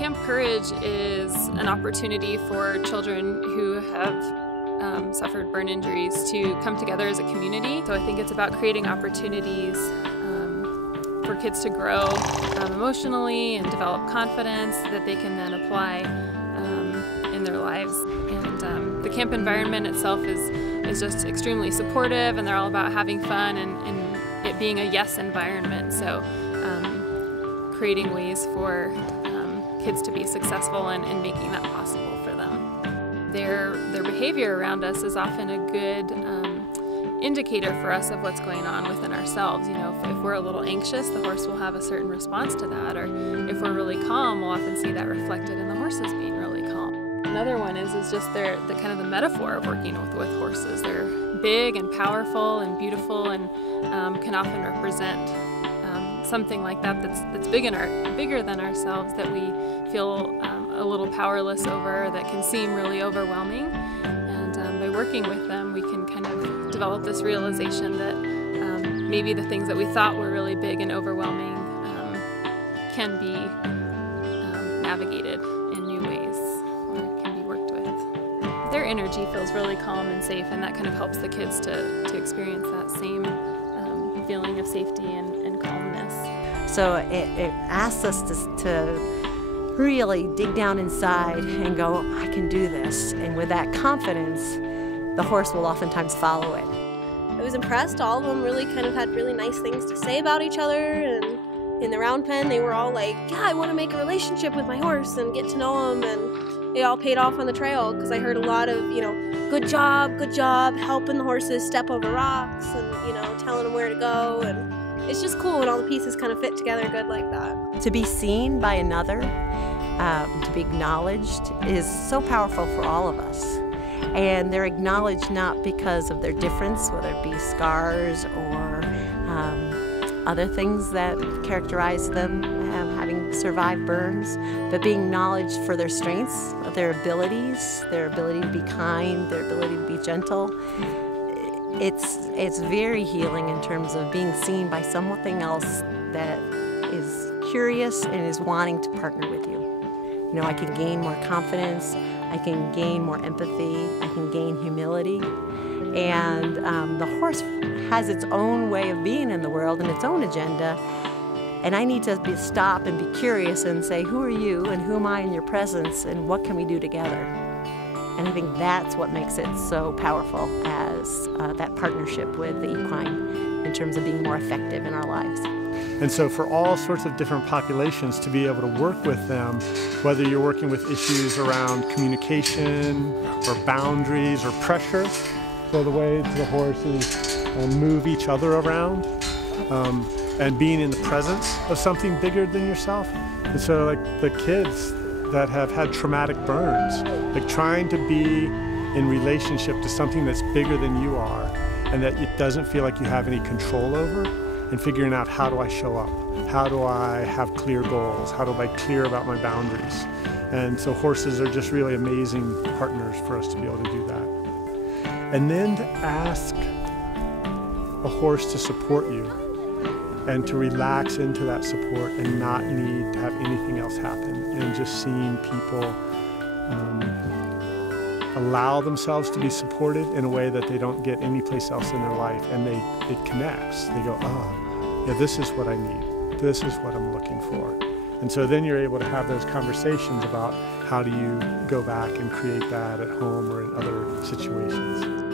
Camp Courage is an opportunity for children who have suffered burn injuries to come together as a community. So I think it's about creating opportunities for kids to grow emotionally and develop confidence that they can then apply in their lives. And the camp environment itself is just extremely supportive, and they're all about having fun and it being a yes environment. So creating ways for kids to be successful and making that possible for them. Their behavior around us is often a good indicator for us of what's going on within ourselves. You know, if we're a little anxious, the horse will have a certain response to that, or if we're really calm, we'll often see that reflected in the horses being really calm. Another one is just the kind of the metaphor of working with horses. They're big and powerful and beautiful, and can often represent something like that that's bigger than ourselves, that we feel a little powerless over, that can seem really overwhelming. And by working with them, we can kind of develop this realization that maybe the things that we thought were really big and overwhelming can be navigated in new ways, or can be worked with. Their energy feels really calm and safe, and that kind of helps the kids to experience that same feeling of safety and calmness. So it asks us to really dig down inside and go, I can do this. And with that confidence, the horse will oftentimes follow it. I was impressed. All of them really kind of had really nice things to say about each other. And in the round pen, they were all like, yeah, I want to make a relationship with my horse and get to know him. And it all paid off on the trail, because I heard a lot of, you know, good job, helping the horses step over rocks and, you know, telling them where to go. And it's just cool when all the pieces kind of fit together good like that. To be seen by another, to be acknowledged, is so powerful for all of us. And they're acknowledged not because of their difference, whether it be scars or other things that characterize them having survived burns, but being acknowledged for their strengths, their abilities, their ability to be kind, their ability to be gentle. It's very healing in terms of being seen by something else that is curious and is wanting to partner with you. You know, I can gain more confidence, I can gain more empathy, I can gain humility. And the horse has its own way of being in the world and its own agenda. And I need to stop and be curious and say, who are you and who am I in your presence, and what can we do together? And I think that's what makes it so powerful as that partnership with the equine in terms of being more effective in our lives. And so for all sorts of different populations, to be able to work with them, whether you're working with issues around communication or boundaries or pressure, so the way the horses move each other around, and being in the presence of something bigger than yourself. And so like the kids that have had traumatic burns, like trying to be in relationship to something that's bigger than you are, and that it doesn't feel like you have any control over, and figuring out, how do I show up? How do I have clear goals? How do I be clear about my boundaries? And so horses are just really amazing partners for us to be able to do that. And then to ask a horse to support you and to relax into that support and not need to have anything else happen, and just seeing people allow themselves to be supported in a way that they don't get anyplace else in their life, and it connects. They go, oh, yeah, this is what I need. This is what I'm looking for. And so then you're able to have those conversations about how do you go back and create that at home or in other situations.